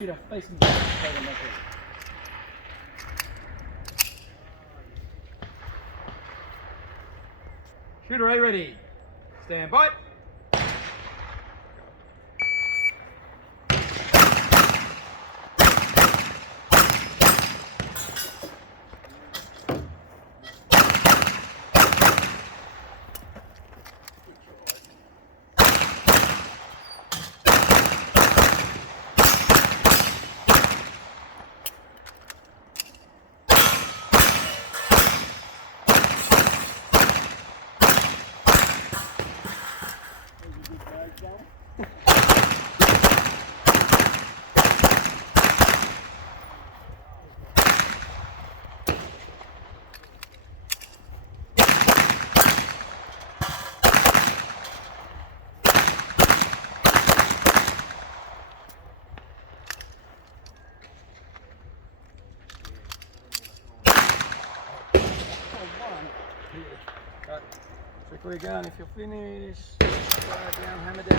Facing the Shooter A ready. Stand by. Cut. Quickly again if you're finished. Down, hammer down.